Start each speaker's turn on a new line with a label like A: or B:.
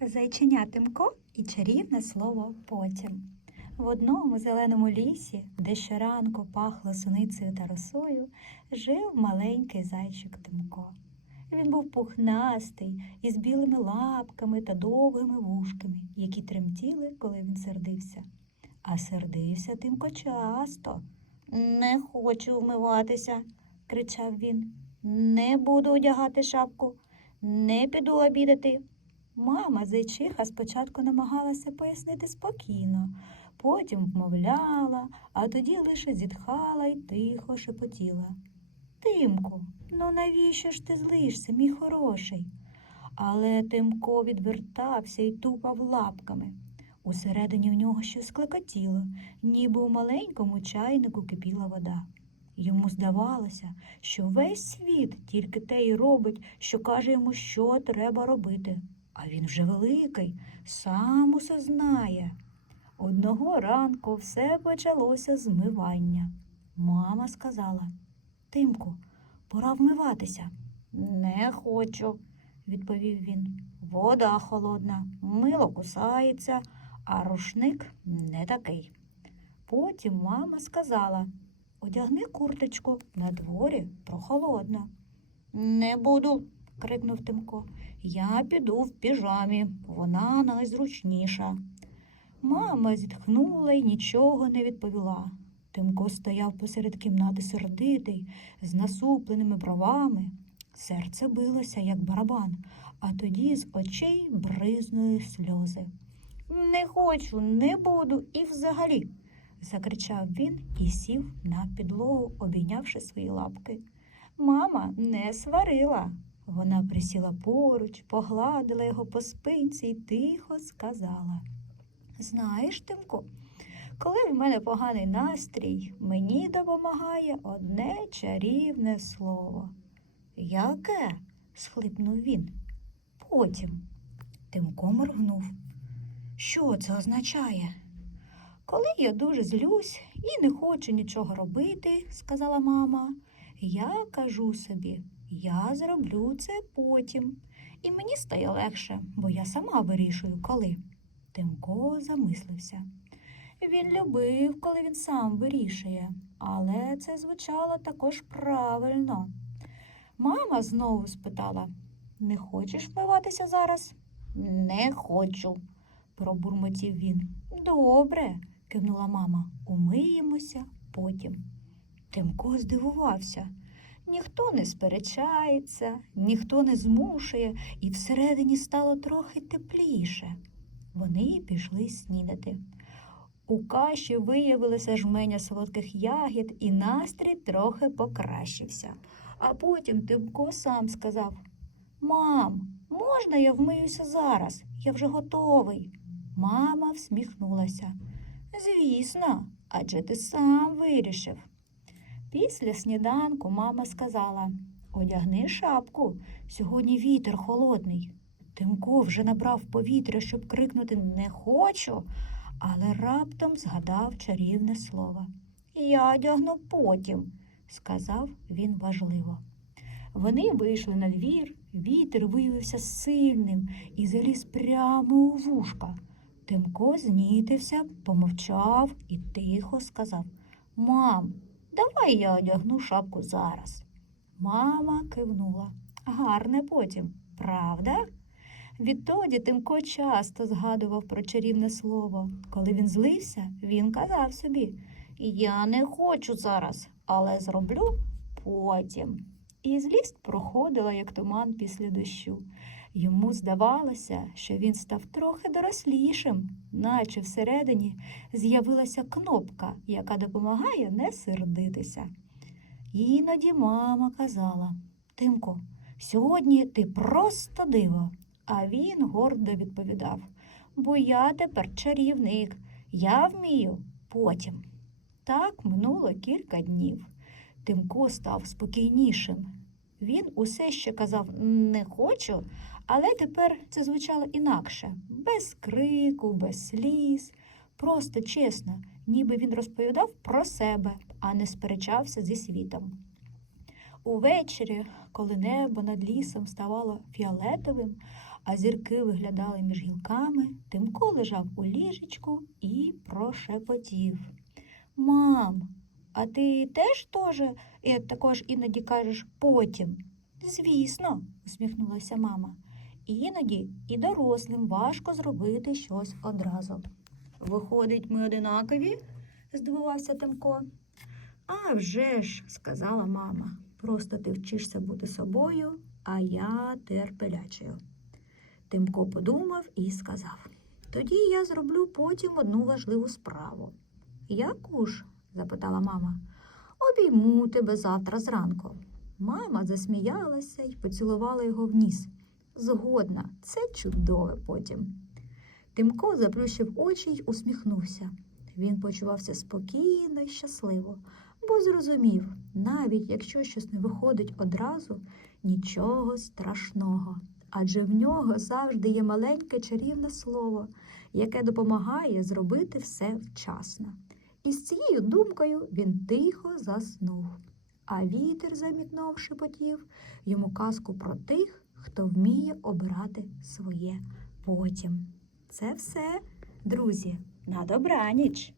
A: Зайченя Тимко і чарівне слово потім. В одному зеленому лісі, де щоранку пахло суницею та росою, жив маленький зайчик Тимко. Він був пухнастий, із білими лапками та довгими вушками, які тремтіли, коли він сердився. А сердився Тимко часто. Не хочу вмиватися, кричав він. Не буду одягати шапку, не піду обідати. Мама зайчиха спочатку намагалася пояснити спокійно, потім вмовляла, а тоді лише зітхала й тихо шепотіла. Тимку, ну навіщо ж ти злишся, мій хороший? Але Тимко відвертався і тупав лапками. Усередині в нього щось клекотіло, ніби у маленькому чайнику кипіла вода. Йому здавалося, що весь світ тільки те й робить, що каже йому, що треба робити. А він вже великий, сам усе знає. Одного ранку все почалося з мивання. Мама сказала Тимку, пора вмиватися. Не хочу, відповів він. Вода холодна, мило кусається, а рушник не такий. Потім мама сказала Одягни курточку, на дворі прохолодно. Не буду, крикнув Тимко. Я піду в піжамі, вона найзручніша. Мама зітхнула й нічого не відповіла. Тимко стояв посеред кімнати сердитий, з насупленими бровами. Серце билося, як барабан, а тоді з очей бризнули сльози. Не хочу, не буду і взагалі, закричав він і сів на підлогу, обійнявши свої лапки. Мама не сварила. Вона присіла поруч, погладила його по спинці і тихо сказала. Знаєш, Тимко, коли в мене поганий настрій, мені допомагає одне чарівне слово. Яке? схлипнув він. Потім Тимко моргнув. Що це означає? Коли я дуже злюсь і не хочу нічого робити, сказала мама, я кажу собі, я зроблю це потім. І мені стає легше, бо я сама вирішую, коли. Тимко замислився. Він любив, коли він сам вирішує, але це звучало також правильно. Мама знову спитала Не хочеш вмиватися зараз? Не хочу, пробурмотів він. Добре, кивнула мама. Умиємося потім. Тимко здивувався. Ніхто не сперечається, ніхто не змушує, і всередині стало трохи тепліше. Вони пішли снідати. У каші виявилося жменя солодких ягід, і настрій трохи покращився. А потім Тимко сам сказав Мам, можна я вмиюся зараз? Я вже готовий. Мама всміхнулася. Звісно, адже ти сам вирішив. Після сніданку мама сказала Одягни шапку, сьогодні вітер холодний. Тимко вже набрав повітря, щоб крикнути не хочу, але раптом згадав чарівне слово. Я одягну потім, сказав він важливо. Вони вийшли на двір, вітер виявився сильним і заліз прямо у вушка. Тимко знітився, помовчав і тихо сказав Мам, давай я одягну шапку зараз. Мама кивнула. Гарне потім, правда? Відтоді Тимко часто згадував про чарівне слово. Коли він злився, він казав собі Я не хочу зараз, але зроблю потім. І злість проходила, як туман після дощу. Йому здавалося, що він став трохи дорослішим, наче всередині з'явилася кнопка, яка допомагає не сердитися. Іноді мама казала Тимко, сьогодні ти просто диво. А він гордо відповідав Бо я тепер чарівник, я вмію потім. Так минуло кілька днів. Тимко став спокійнішим. Він усе ще казав не хочу, але тепер це звучало інакше, без крику, без сліз, просто чесно, ніби він розповідав про себе, а не сперечався зі світом. Увечері, коли небо над лісом ставало фіолетовим, а зірки виглядали між гілками, Тимко лежав у ліжечку і прошепотів. Мам, а ти теж теж е, також іноді кажеш потім? Звісно, усміхнулася мама. Іноді і дорослим важко зробити щось одразу. Виходить, ми одинакові? здивувався Тимко. «А вже ж», – сказала мама. Просто ти вчишся бути собою, а я терпелячою. Тимко подумав і сказав: Тоді я зроблю потім одну важливу справу. Яку ж? Запитала мама. Обійму тебе завтра зранку. Мама засміялася і поцілувала його в ніс. Згодна, це чудове потім. Тимко заплющив очі й усміхнувся. Він почувався спокійно й щасливо, бо зрозумів, навіть якщо щось не виходить одразу, нічого страшного. Адже в нього завжди є маленьке чарівне слово, яке допомагає зробити все вчасно. І з цією думкою він тихо заснув. А вітер замітнув шепотів йому казку про тих, хто вміє обирати своє потім. Це все, друзі, на добраніч!